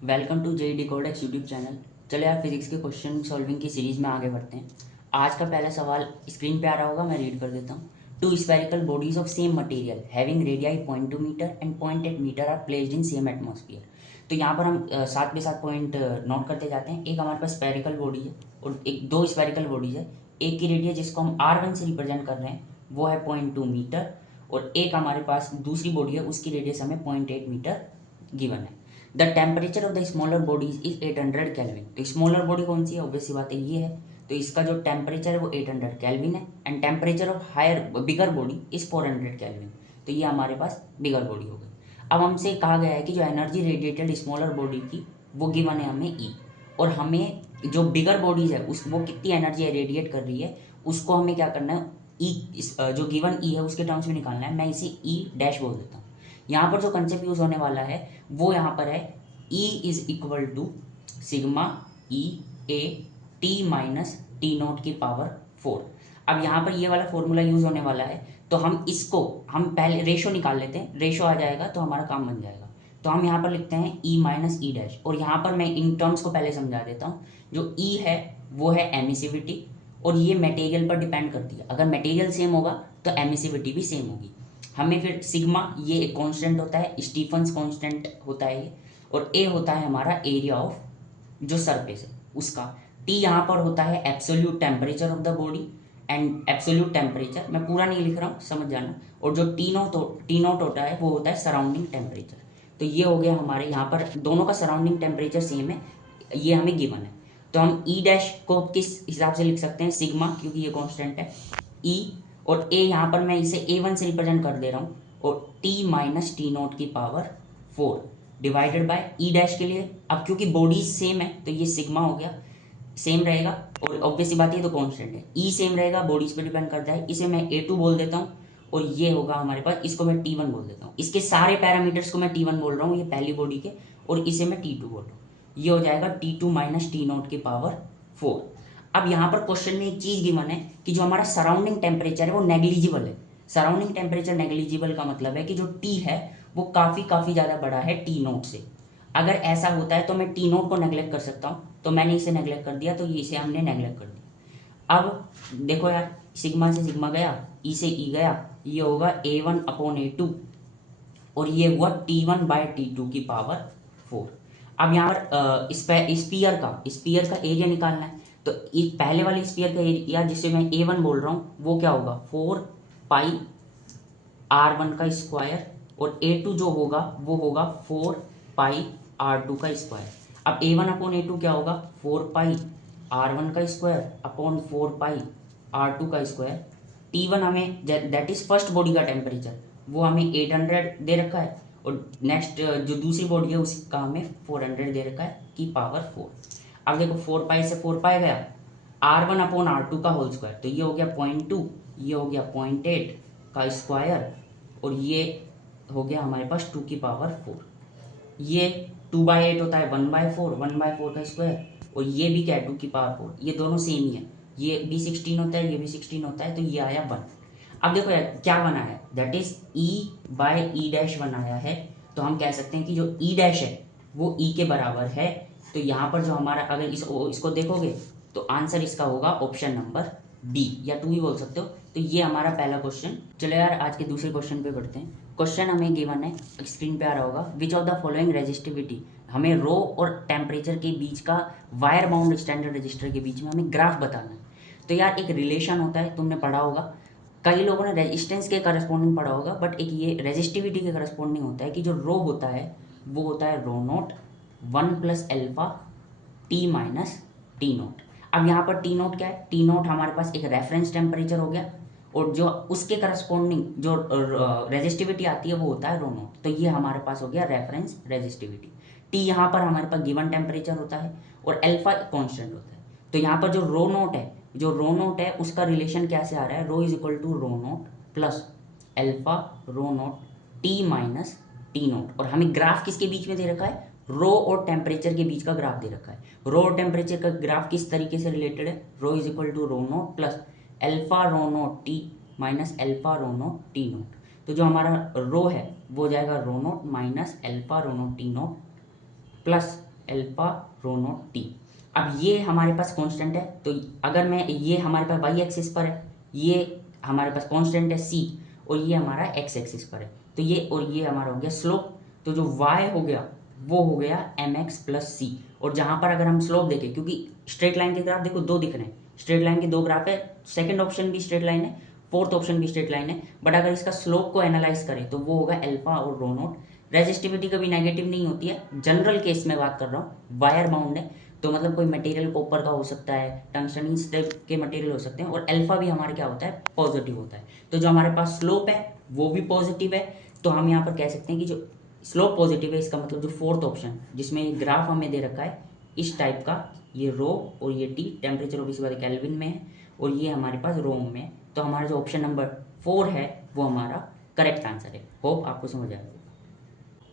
Welcome to JED Codex YouTube channel. चलो यार, physics के क्वेश्चन सॉल्विंग की सीरीज में आगे बढ़ते हैं। आज का पहला सवाल स्क्रीन पे आ रहा होगा, मैं रीड कर देता हूँ। Two spherical bodies of same material having radii 0.2 metre and 0.8 metre are placed in same atmosphere. तो यहाँ पर हम साथ में साथ पॉइंट नोट करते जाते हैं। एक हमारे पास स्पेरिकल बॉडी है और एक दो स्पेरिकल बॉडीज है। एक की रेडियस जिसको हम R1 से रिप्रेजेंट कर रहे हैं वो है 0.2 मीटर, और एक हमारे पास दूसरी बॉडी है उसकी रेडियस हमें 0.8 मीटर गिवन है। The temperature of the smaller bodies is 800 kelvin. तो स्मॉलर बॉडी कौन सी है? ऑब्वियस सी बात है ये है। तो इसका जो टेम्परेचर है वो 800 केल्विन है and temperature of higher bigger body is 400 kelvin. तो ये हमारे पास बिगर बॉडी हो गई। अब हमसे कहा गया है कि जो एनर्जी रेडिएटेड स्मॉलर बॉडी की वो गिवन है हमें ई, और हमें जो बिगर बॉडीज है उस वो कितनी एनर्जी रेडिएट कर रही है उसको हमें क्या करना है, ई जो गिवन ई है उसके टर्म्स में निकालना है। मैं इसे ई डैश बोल देता हूँ। यहाँ पर जो कंसेप्ट यूज होने वाला है वो यहाँ पर है E is equal to sigma E A T minus T naught की पावर 4। अब यहाँ पर ये वाला फॉर्मूला यूज होने वाला है, तो हम पहले रेशो निकाल लेते हैं। रेशो आ जाएगा तो हमारा काम बन जाएगा। तो हम यहाँ पर लिखते हैं E माइनस ई डैश, और यहाँ पर मैं इन टर्म्स को पहले समझा देता हूँ। जो E है वो है एमिसिविटी, और ये मटेरियल पर डिपेंड करती है। अगर मटेरियल सेम होगा तो एमिसिविटी भी सेम होगी। हमें फिर सिग्मा, ये एक कांस्टेंट होता है, स्टीफन्स कांस्टेंट होता है ये, और ए होता है हमारा एरिया ऑफ जो सरफेस है उसका। टी यहाँ पर होता है absolute temperature of the body, and absolute temperature मैं पूरा नहीं लिख रहा हूँ, समझ जाना। और जो टी नोट होता है वो होता है सराउंडिंग टेम्परेचर। तो ये हो गया हमारे, यहाँ पर दोनों का सराउंडिंग टेम्परेचर सेम है, ये हमें गिवन है। तो हम ई डैश को किस हिसाब से लिख सकते हैं? सिग्मा, क्योंकि ये कांस्टेंट है ई, और ए यहाँ पर मैं इसे A1 से रिप्रेजेंट कर दे रहा हूँ, और टी माइनस टी नोट की power 4 divided by E dash के लिए। अब क्योंकि बॉडीज सेम है तो ये सिग्मा हो गया, सेम रहेगा, और ऑब्वियसली बात ये तो कांस्टेंट है। ई सेम रहेगा, बॉडीज पे डिपेंड करता है। इसे मैं A2 बोल देता हूँ, और ये होगा हमारे पास, इसको मैं T1 बोल देता हूँ। इसके सारे पैरामीटर्स को मैं T1 बोल रहा हूँ, ये पहली बॉडी के, और इसे मैं T2 बोल रहा हूँ। ये हो जाएगा T2 माइनस टी नोट की पावर 4। अब यहाँ पर क्वेश्चन में एक चीज गिवन है कि जो हमारा सराउंडिंग टेम्परेचर है वो नेग्लिजिबल है। सराउंडिंग टेम्परेचर नेग्लिजिबल का मतलब है कि जो टी है वो काफी काफी ज्यादा बड़ा है टी नोट से। अगर ऐसा होता है तो मैं टी नोट को नेग्लेक्ट कर सकता हूँ, तो मैंने इसे नेग्लेक्ट कर दिया, तो ये इसे हमने नेग्लेक्ट कर दिया। अब देखो यार, सिग्मा से सिग्मा गया, ई से ई गया, ये होगा A1/A2, और ये हुआ T1/T2 की पावर 4। अब यहाँ पर स्पीयर का एरिया निकालना है। तो इस पहले वाले स्पीयर का एरिया जिसे मैं A1 बोल रहा हूँ वो क्या होगा? 4 पाई R1 का स्क्वायर, और A2 जो होगा वो होगा 4 पाई R2 का स्क्वायर। अब A1/A2 क्या होगा? 4 पाई R1 का स्क्वायर अपॉन 4 पाई R2 का स्क्वायर। T1 हमें दैट इज फर्स्ट बॉडी का टेम्परेचर, वो हमें 800 दे रखा है, और नेक्स्ट जो दूसरी बॉडी है उसका हमें 400 दे रखा है की पावर 4। अब देखो 4 पाई से 4 पाई गया, R1/R2 का होल स्क्वायर, तो ये हो गया 0.2, ये हो गया 0.8 का स्क्वायर, और ये हो गया हमारे पास 2 की पावर 4। ये 2/8 होता है 1/4, 1/4 का स्क्वायर, और ये भी क्या है 2 की पावर 4। ये दोनों सेम ही है, ये भी 16 होता है, ये भी 16 होता है, तो ये आया 1। अब देखो यार क्या बना है, दैट इज E/E डैश बना आया है। तो हम कह सकते हैं कि जो E डैश है वो E के बराबर है। तो यहाँ पर जो हमारा, अगर इसको देखोगे तो आंसर इसका होगा ऑप्शन नंबर बी, या 2 ही बोल सकते हो। तो ये हमारा पहला क्वेश्चन। चलो यार आज के दूसरे क्वेश्चन पे बढ़ते हैं। क्वेश्चन हमें गिवन है, स्क्रीन पे आ रहा होगा, which of the following resistivity. हमें रो और टेम्परेचर के बीच का, वायर बाउंड स्टैंडर्ड रजिस्टर के बीच में हमें ग्राफ बताना है। तो यार एक रिलेशन होता है, तुमने पढ़ा होगा, कई लोगों ने रेजिस्टेंस के करस्पॉन्डिंग पढ़ा होगा, बट एक ये रेजिस्टिविटी के करस्पॉन्डिंग होता है कि जो रो होता है वो होता है rho naught 1+α T minus T naught. अब यहाँ पर टी नोट क्या है? टी नोट हमारे पास एक रेफरेंस टेम्परेचर हो गया, और जो उसके करस्पॉन्डिंग जो रेजिस्टिविटी आती है वो होता है रो नोट। तो ये हमारे पास हो गया रेफरेंस रेजिस्टिविटी। टी यहाँ पर हमारे पास गिवन टेम्परेचर होता है, और अल्फा कॉन्स्टेंट होता है। तो यहाँ पर जो रो नोट है उसका रिलेशन कैसे आ रहा है? Rho is equal to rho naught plus alpha rho naught T minus T naught. और हमें ग्राफ किसके बीच में दे रखा है? रो और टेम्परेचर के बीच का ग्राफ दे रखा है। रो और टेम्परेचर का ग्राफ किस तरीके से रिलेटेड है? Rho is equal to rho naught plus alpha rho naught T minus alpha rho naught T naught. तो जो हमारा रो है वो हो जाएगा rho naught minus alpha rho naught T naught plus alpha rho naught T. अब ये हमारे पास कांस्टेंट है, तो अगर मैं ये हमारे पास वाई एक्सिस पर है, ये हमारे पास कांस्टेंट है सी, और ये हमारा एक्स एक्सिस पर है, तो ये और ये हमारा हो गया स्लोप। तो जो y हो गया वो हो गया एम एक्स प्लस सी। और जहाँ पर अगर हम स्लोप देखें, क्योंकि स्ट्रेट लाइन के ग्राफ देखो दो दिख रहे हैं, स्ट्रेट लाइन के दो ग्राफ है, सेकंड ऑप्शन भी स्ट्रेट लाइन है, फोर्थ ऑप्शन भी स्ट्रेट लाइन है, बट अगर इसका स्लोप को एनालाइज करें तो वो होगा अल्फा और रो नॉट। रेजिस्टिविटी कभी नेगेटिव नहीं होती है, जनरल केस में बात कर रहा हूँ, वायर बाउंड है, तो मतलब कोई मटेरियल कॉपर का हो सकता है, टंगस्टन, इस टाइप के मटेरियल हो सकते हैं, और अल्फा भी हमारे क्या होता है, पॉजिटिव होता है। तो जो हमारे पास स्लोप है वो भी पॉजिटिव है, तो हम यहाँ पर कह सकते हैं कि जो स्लोप पॉजिटिव है, इसका मतलब जो फोर्थ ऑप्शन जिसमें ग्राफ हमें दे रखा है इस टाइप का, ये रो और ये टी, टेम्परेचर ऑब्वियसली बात है केल्विन में है, और ये हमारे पास रोम में है, तो हमारा जो ऑप्शन नंबर 4 है वो हमारा करेक्ट आंसर है। होप आपको समझ आया।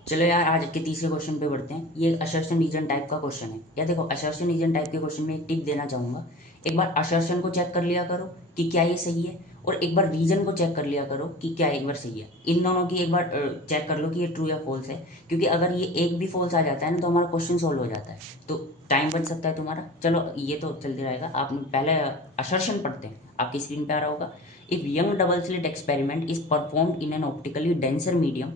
चलो यार आज के तीसरे क्वेश्चन पे बढ़ते हैं। ये असर्शन रीजन टाइप का क्वेश्चन है। या देखो, असर्शन रीजन टाइप के क्वेश्चन में एक टिप देना चाहूँगा, एक बार असर्शन को चेक कर लिया करो कि क्या ये सही है, और एक बार रीजन को चेक कर लिया करो कि क्या एक बार सही है। इन दोनों की एक बार चेक कर लो कि ये ट्रू या फॉल्स है, क्योंकि अगर ये एक भी फॉल्स आ जाता है ना तो हमारा क्वेश्चन सॉल्व हो जाता है, तो टाइम बच सकता है तुम्हारा। चलो ये तो चलते रहेगा, आप पहले असर्शन पढ़ते हैं, आपकी स्क्रीन पे आ रहा होगा। If Young double slit experiment is performed in an optically denser medium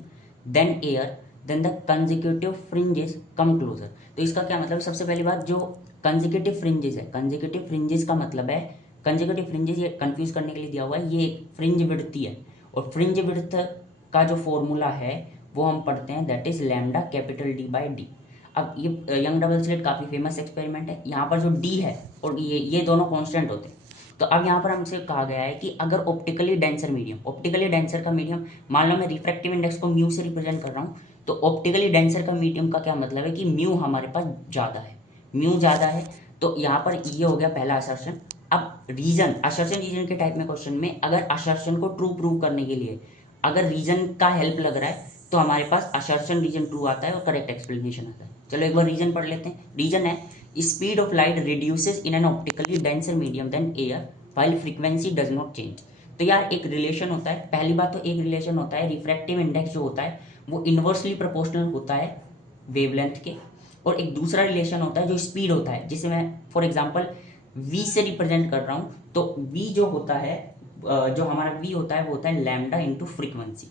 than air then the consecutive fringes come closer. तो इसका क्या मतलब, सबसे पहली बात, जो कंजिक्यूटिव फ्रिंजेस है, कंजिक्यूटिव फ्रिंजेस का मतलब है, कंजिक्यूटिव फ्रिंजेस ये कंफ्यूज करने के लिए दिया हुआ है, ये एक फ्रिंज विड्थ है, और फ्रिंज विड्थ का जो फॉर्मूला है वो हम पढ़ते हैं, that is lambda capital D by D. अब ये यंग डबल स्लिट काफ़ी फेमस एक्सपेरिमेंट है, यहाँ पर जो डी है और ये दोनों कॉन्स्टेंट होते हैं। तो अब यहाँ पर हमसे कहा गया है कि अगर optically denser medium, optically denser का मीडियम, मान लो मैं रिफ्रैक्टिव इंडेक्स को म्यू से रिप्रेजेंट कर रहा हूँ, तो ऑप्टिकली डेंसर का मीडियम का क्या मतलब है कि म्यू हमारे पास ज़्यादा है, म्यू ज़्यादा है। तो यहाँ पर ये हो गया पहला असर्शन। अब रीजन, असर्शन रीजन के टाइप में क्वेश्चन में अगर असर्शन को ट्रू प्रूव करने के लिए अगर रीजन का हेल्प लग रहा है तो हमारे पास असर्शन रीजन ट्रू आता है और करेक्ट एक्सप्लेनेशन आता है। चलो एक बार रीजन पढ़ लेते हैं। रीजन है speed of light reduces in an optically denser medium than air while frequency does not change. तो यार एक रिलेशन होता है, पहली बात तो एक रिलेशन होता है, रिफ्रैक्टिव इंडेक्स जो होता है वो इन्वर्सली प्रोपोर्शनल होता है वेवलेंथ के, और एक दूसरा रिलेशन होता है जो स्पीड होता है, जिसे मैं फॉर एग्जांपल v से रिप्रेजेंट कर रहा हूँ, तो v जो होता है, जो हमारा v होता है वो होता है लैम्डा इंटू फ्रीक्वेंसी।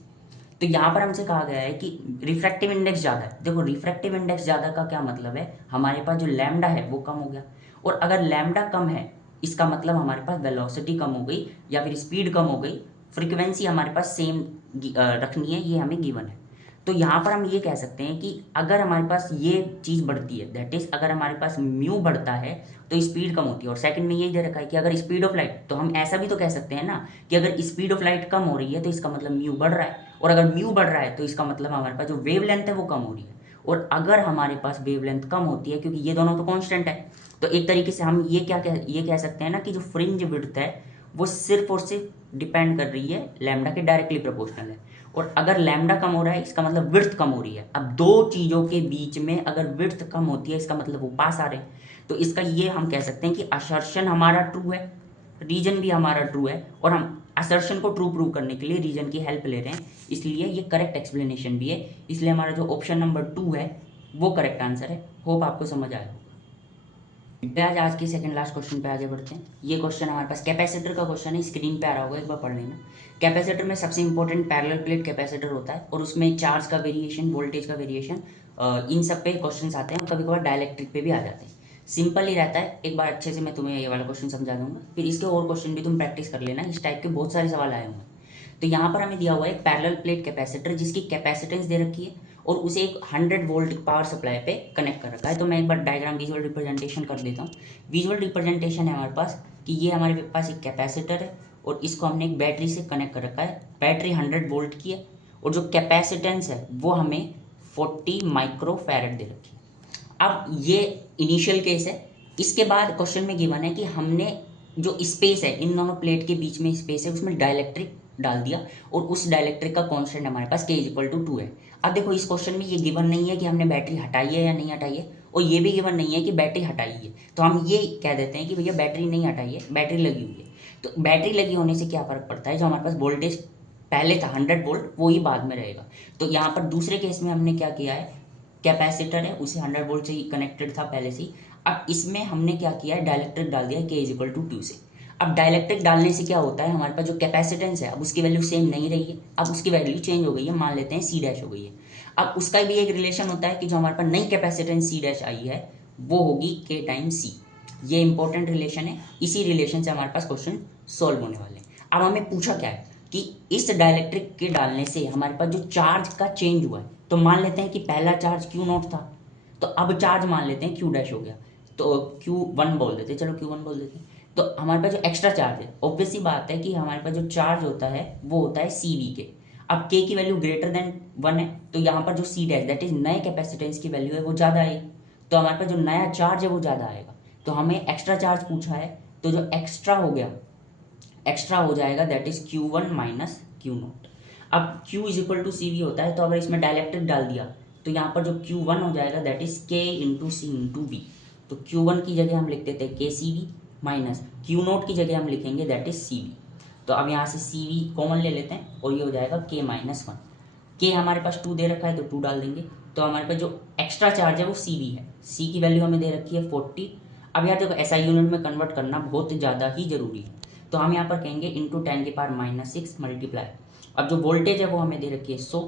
तो यहाँ पर हमसे कहा गया है कि रिफ्रैक्टिव इंडेक्स ज़्यादा है। देखो रिफ्रैक्टिव इंडेक्स ज़्यादा का क्या मतलब है, हमारे पास जो लैम्डा है वो कम हो गया, और अगर लैम्डा कम है इसका मतलब हमारे पास वेलोसिटी कम हो गई या फिर स्पीड कम हो गई, फ्रीक्वेंसी हमारे पास सेम रखनी है, ये हमें गिवन है। तो यहाँ पर हम ये कह सकते हैं कि अगर हमारे पास ये चीज़ बढ़ती है, दैट इज अगर हमारे पास म्यू बढ़ता है तो स्पीड कम होती है, और सेकंड में ये दे रखा है कि अगर स्पीड ऑफ लाइट, तो हम ऐसा भी तो कह सकते हैं ना कि अगर स्पीड ऑफ लाइट कम हो रही है तो इसका मतलब म्यू बढ़ रहा है, और अगर म्यू बढ़ रहा है तो इसका मतलब हमारे पास जो वेवलेंथ है वो कम हो रही है। और अगर हमारे पास वेवलेंथ कम होती है, क्योंकि ये दोनों तो कांस्टेंट है, तो एक तरीके से हम ये कह सकते हैं ना कि जो फ्रिंज विड्थ है वो सिर्फ और सिर्फ डिपेंड कर रही है लैम्डा के डायरेक्टली प्रोपोर्शनल है, और अगर लैम्डा कम हो रहा है इसका मतलब विड्थ कम हो रही है। अब दो चीज़ों के बीच में अगर विड्थ कम होती है इसका मतलब वो पास आ रहे हैं, तो इसका ये हम कह सकते हैं कि असर्शन हमारा ट्रू है, रीजन भी हमारा ट्रू है, और हम असर्शन को ट्रू प्रूव करने के लिए रीजन की हेल्प ले रहे हैं, इसलिए ये करेक्ट एक्सप्लेनेशन भी है, इसलिए हमारा जो ऑप्शन नंबर 2 है वो करेक्ट आंसर है। होप आपको समझ आया। आज के सेकंड लास्ट क्वेश्चन पे आगे बढ़ते हैं। ये क्वेश्चन हमारे पास कैपेसिटर का क्वेश्चन है, स्क्रीन पे आ रहा होगा, एक बार पढ़ लेना। कैपेसिटर में सबसे इंपॉर्टेंट पैरेलल प्लेट कैपेसिटर होता है, और उसमें चार्ज का वेरिएशन, वोल्टेज का वेरिएशन, इन सब पे क्वेश्चन आते हैं, और कभी कभार डायलैक्ट्रिक पे भी आ जाते हैं। सिंपल ही रहता है, एक बार अच्छे से मैं तुम्हें ये वाला क्वेश्चन समझा दूंगा, फिर इसके और क्वेश्चन भी तुम प्रैक्टिस कर लेना, इस टाइप के बहुत सारे सवाल आए होंगे। तो यहाँ पर हमें दिया हुआ है एक पैरेलल प्लेट कैपेसिटर जिसकी कैपेसिटेंस दे रखी है, और उसे एक 100 वोल्ट पावर सप्लाई पे कनेक्ट कर रखा है। तो मैं एक बार डायग्राम विजुअल रिप्रेजेंटेशन कर देता हूँ। विजुअल रिप्रेजेंटेशन है हमारे पास कि ये हमारे पास एक कैपेसिटर है, और इसको हमने एक बैटरी से कनेक्ट कर रखा है। बैटरी 100 वोल्ट की है, और जो कैपेसिटेंस है वो हमें 40 माइक्रो फैरेड दे रखी है। अब ये इनिशियल केस है। इसके बाद क्वेश्चन में गिवन है कि हमने जो स्पेस है इन दोनों प्लेट के बीच में स्पेस है उसमें डाइलेक्ट्रिक डाल दिया, और उस डाइलेक्ट्रिक का कांस्टेंट हमारे पास k = 2 है। अब देखो इस क्वेश्चन में ये गिवन नहीं है कि हमने बैटरी हटाई है या नहीं हटाई है, और ये भी गिवन नहीं है कि बैटरी हटाई है, तो हम ये कह देते हैं कि भैया बैटरी नहीं हटाई है, बैटरी लगी हुई है। तो बैटरी लगी होने से क्या फ़र्क पड़ता है, जो हमारे पास वोल्टेज पहले था 100 वोल्ट वो ही बाद में रहेगा। तो यहाँ पर दूसरे केस में हमने क्या किया है, कैपेसिटर है उसे 100 वोल्ट से कनेक्टेड था पहले से ही। अब इसमें हमने क्या किया है, डाइलेक्ट्रिक डाल दिया K इज इक्वल टू 2 से। अब डाइलेक्ट्रिक डालने से क्या होता है, हमारे पास जो कैपेसिटेंस है अब उसकी वैल्यू सेम नहीं रही है, अब उसकी वैल्यू चेंज हो गई है, मान लेते हैं C डैश हो गई है। अब उसका भी एक रिलेशन होता है कि जो हमारे पास नई कैपेसिटेंस C डैश आई है वो होगी K टाइम C। ये इंपॉर्टेंट रिलेशन है, इसी रिलेशन से हमारे पास क्वेश्चन सॉल्व होने वाले हैं। अब हमें पूछा क्या है कि इस डाइलेक्ट्रिक के डालने से हमारे पास जो चार्ज का चेंज हुआ है, तो मान लेते हैं कि पहला चार्ज Q0 था, तो अब चार्ज मान लेते हैं Q डैश हो गया, तो Q1 बोल देते, चलो Q1 बोल देते हैं। तो हमारे पास जो एक्स्ट्रा चार्ज है, ऑब्वियस सी बात है कि हमारे पास जो चार्ज होता है वो होता है CV के। अब K की वैल्यू ग्रेटर देन 1 है, तो यहाँ पर जो C डैश दैट इज नए कैपेसिटेंस की वैल्यू है वो ज़्यादा आएगी, तो हमारे पास जो नया चार्ज है वो ज़्यादा आएगा। तो हमें एक्स्ट्रा चार्ज पूछा है, तो जो एक्स्ट्रा हो गया, एक्स्ट्रा हो जाएगा that is Q1 minus Q0। अब Q is equal to CV होता है, तो अगर इसमें डाइलेक्ट्रिक डाल दिया तो यहाँ पर जो Q1 हो जाएगा that is K into C into V। तो Q1 की जगह हम लिखते थे KCV माइनस Q0 की जगह हम लिखेंगे दैट इज CV। तो अब यहाँ से CV कॉमन ले लेते हैं और ये हो जाएगा K माइनस 1। K हमारे पास 2 दे रखा है तो 2 डाल देंगे, तो हमारे पास जो एक्स्ट्रा चार्ज है वो CV है। C की वैल्यू हमें दे रखी है 40। अब यार देखो SI यूनिट में कन्वर्ट करना बहुत ज़्यादा ही जरूरी है, तो हम यहाँ पर कहेंगे इंटू 10 की पावर माइनस 6 मल्टीप्लाई। अब जो वोल्टेज है वो हमें दे रखी है 100,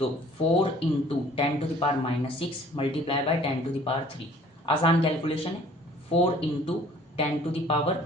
तो 4 into 10 to the power minus 6 multiply by 10 to the power 3। आसान कैलकुलेशन है, 4 into 10 to the power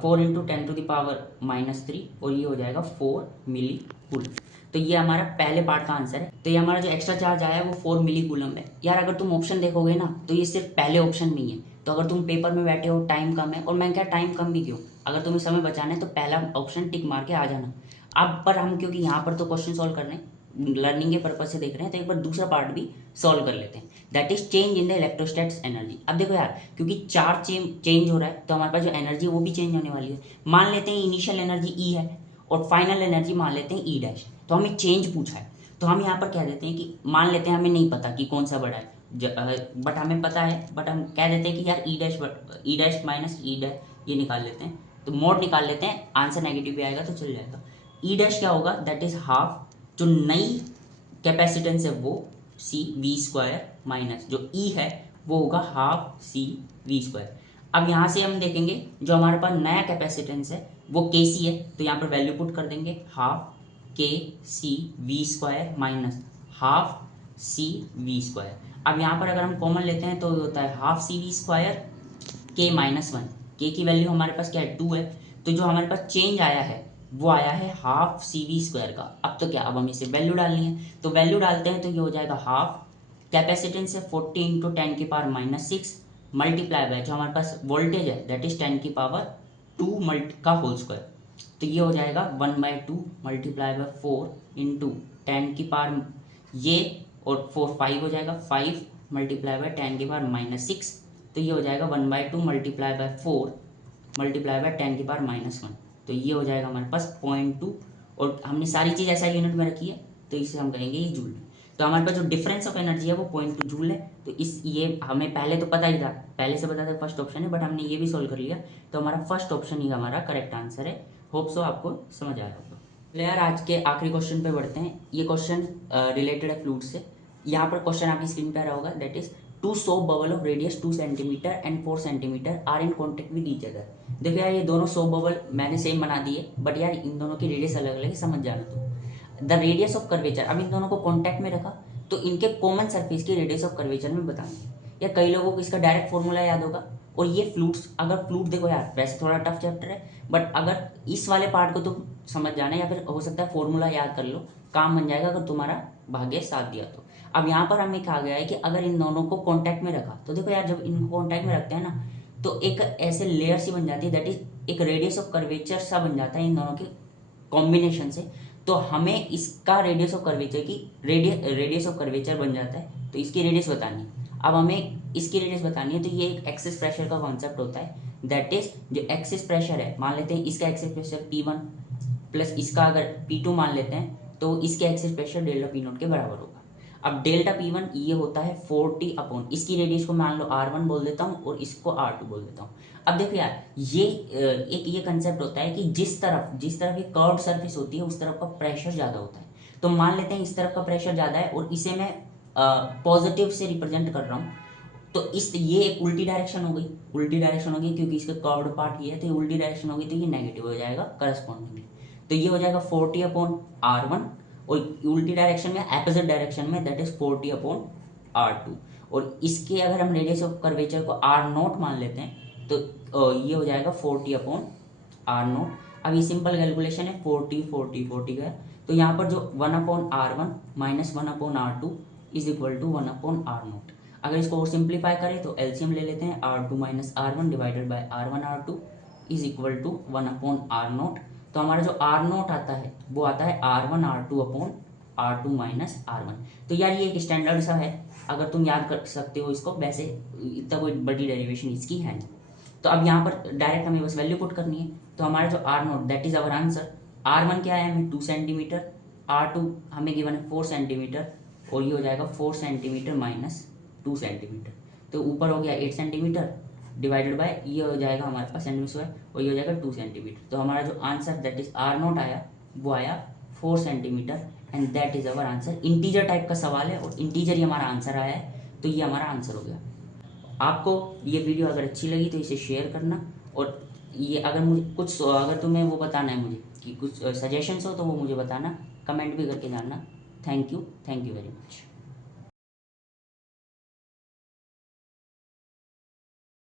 4 into 10 to the power minus 3, और ये हो जाएगा 4 मिली कूलम। तो ये हमारा पहले पार्ट का आंसर है। तो ये हमारा जो एक्स्ट्रा चार्ज आया है वो 4 मिली कूलम है। यार अगर तुम ऑप्शन देखोगे ना तो ये सिर्फ पहले ऑप्शन में ही है, तो अगर तुम पेपर में बैठे हो, टाइम कम है, और मैं क्या टाइम कम भी क्यों, अगर तुम्हें समय बचाना है तो पहला ऑप्शन टिक मार के आ जाना। अब पर हम क्योंकि यहाँ पर तो क्वेश्चन सॉल्व कर रहे हैं, लर्निंग के पर्पज से देख रहे हैं, तो एक बार दूसरा पार्ट भी सॉल्व कर लेते हैं, that is change in the electrostatics energy. अब देखो यार, क्योंकि चार्ज चेंज हो रहा है तो हमारे पास जो एनर्जी है वो भी चेंज होने वाली है। मान लेते हैं इनिशियल एनर्जी E है और फाइनल एनर्जी मान लेते हैं E डैश, तो हमें चेंज पूछा है, तो हम यहाँ पर कह देते हैं कि मान लेते हैं हमें नहीं पता कि कौन सा बड़ा है, बट हमें पता है, बट हम कह देते हैं कि यार ई डैश माइनस ई डैश ये निकाल लेते हैं, तो मोड निकाल लेते हैं, आंसर नेगेटिव भी आएगा तो चल जाएगा। ई डैश क्या होगा, दैट इज हाफ, जो नई कैपेसिटेंस है वो CV² माइनस जो E है वो होगा हाफ CV²। अब यहाँ से हम देखेंगे जो हमारे पास नया कैपेसिटेंस है वो KC है, तो यहाँ पर वैल्यू पुट कर देंगे half KCV² minus half CV²। अब यहाँ पर अगर हम कॉमन लेते हैं तो होता है हाफ CV² K माइनस 1। के की वैल्यू हमारे पास क्या है 2 है, तो जो हमारे पास चेंज आया है वो आया है हाफ CV² का। अब तो क्या, अब हम इसे वैल्यू डालनी है, तो वैल्यू डालते हैं तो ये हो जाएगा हाफ कैपेसिटेंस है 40 इंटू 10 की पावर माइनस 6 मल्टीप्लाई बाय जो हमारे पास वोल्टेज है दैट इज 10 की पावर 2 मल्टी का होल स्क्वायर, तो ये हो जाएगा 1/2 मल्टीप्लाई बाय 4 इंटू 10 की पावर ये, और 4 5 हो जाएगा, 5 मल्टीप्लाई बाय 10 की पावर माइनस 6, तो ये हो जाएगा 1/2 मल्टीप्लाई बाय 4 मल्टीप्लाई बाय 10 की पावर माइनस 1, तो ये हो जाएगा हमारे पास 0.2, और हमने सारी चीज़ ऐसा यूनिट में रखी है तो इसे हम कहेंगे ये जूल। तो हमारे पास जो डिफरेंस ऑफ एनर्जी है वो 0.2 जूल है। तो इस ये हमें पहले तो पता ही था, पहले से पता था फर्स्ट ऑप्शन है, बट हमने ये भी सोल्व कर लिया, तो हमारा फर्स्ट ऑप्शन ही हमारा करेक्ट आंसर है। होप सो आपको समझ आया होगा। चलो यार आज के आखिरी क्वेश्चन पे बढ़ते हैं। ये क्वेश्चन रिलेटेड है फ्लूइड से। यहाँ पर क्वेश्चन आपकी स्क्रीन पे आ रहा होगा, that is 2 soap bubble of radius 2 centimetre and 4 centimetre are in contact with each other. देखो यार ये दोनों सोप बबल मैंने सेम बना दिए, बट यार इन दोनों की रेडियस अलग अलग है, समझ जाना तो। द रेडियस ऑफ कर्वेचर, अब इन दोनों को कॉन्टैक्ट में रखा तो इनके कॉमन सरफेस की रेडियस ऑफ कर्वेचर में बताएंगे। या कई लोगों को इसका डायरेक्ट फॉर्मूला याद होगा, और ये फ्लूइड्स, अगर फ्लूइड देखो यार वैसे थोड़ा टफ चैप्टर है, बट अगर इस वाले पार्ट को तुम समझ जाना या फिर हो सकता है फॉर्मूला याद कर लो, काम बन जाएगा अगर तुम्हारा भाग्य साथ दिया तो। अब यहाँ पर हमें कहा गया है कि अगर इन दोनों को कॉन्टैक्ट में रखा, तो देखो यार जब इनको कॉन्टैक्ट में रखते हैं ना तो एक ऐसे लेयर सी बन जाती है, दैट इज एक रेडियस ऑफ कर्वेचर सा बन जाता है इन दोनों के कॉम्बिनेशन से। तो हमें इसका रेडियस ऑफ कर्वेचर की रेडियस ऑफ कर्वेचर बन जाता है, तो इसकी रेडियस बतानी है। अब हमें इसकी रेडियस बतानी है, तो ये एक एक्सिस प्रेशर का कॉन्सेप्ट होता है, दैट इज जो एक्सिस प्रेशर है, मान लेते हैं इसका एक्सिस प्रेशर P1 प्लस इसका अगर P2 मान लेते हैं तो इसके एक्सिस प्रेशर डेल्टा P0 के बराबर होगा। अब डेल्टा P1 ये होता है 40 अपॉन इसकी रेडियस को मान लो R1 बोल देता हूँ और इसको R2 बोल देता हूँ। अब देखो यार ये एक ये कंसेप्ट होता है कि जिस तरफ ये कर्व्ड सरफेस होती है उस तरफ का प्रेशर ज़्यादा होता है। तो मान लेते हैं इस तरफ का प्रेशर ज़्यादा है और इसे मैं पॉजिटिव से रिप्रेजेंट कर रहा हूँ, तो इस ये एक उल्टी डायरेक्शन हो गई, उल्टी डायरेक्शन हो गई क्योंकि इसका कर्व्ड पार्ट ये है, तो ये उल्टी डायरेक्शन हो गई, तो ये नेगेटिव हो जाएगा करस्पॉन्डिंगली। तो ये हो जाएगा 40/R1, और उल्टी डायरेक्शन में एपोजिट डायरेक्शन में दैट इज 40/R2। और इसके अगर हम रेडियस ऑफ कर्वेचर को R0 मान लेते हैं तो ये हो जाएगा 40/R0। अब ये सिंपल कैलकुलेशन है, 40 का है, तो यहाँ पर जो 1/R1 minus 1/R2 is equal to 1/R0। अगर इसको और सिंप्लीफाई करें तो एलसीएम ले लेते हैं, R2 minus R1 divided by R1 R2 is equal to 1/R0। तो हमारा जो R0 आता है वो आता है R1 R2/R2 माइनस R1। तो यार ये एक स्टैंडर्ड सा है, अगर तुम याद कर सकते हो इसको, वैसे इतना कोई बड़ी डेरिवेशन इसकी है नहीं। तो अब यहाँ पर डायरेक्ट हमें बस वैल्यू पुट करनी है, तो हमारा जो R0 that is our answer. R1 क्या है हमें 2 सेंटीमीटर, R2 हमें गिवन है 4 सेंटीमीटर, और ये हो जाएगा 4 सेंटीमीटर माइनस 2 सेंटीमीटर, तो ऊपर हो गया 8 सेंटीमीटर डिवाइडेड बाय ये हो जाएगा हमारे पास सेंटीमीटर स्क्वायर, और ये हो जाएगा 2 सेंटीमीटर। तो हमारा जो आंसर दैट इज R0 आया वो आया 4 centimetre, and that is our answer. Integer type का सवाल है और इंटीजर ही हमारा आंसर आया है, तो ये हमारा आंसर हो गया। आपको ये वीडियो अगर अच्छी लगी तो इसे शेयर करना, और ये अगर मुझे कुछ अगर तुम्हें वो बताना है मुझे कि कुछ सजेशंस हो तो वो मुझे बताना, कमेंट भी करके जानना। Thank you very much.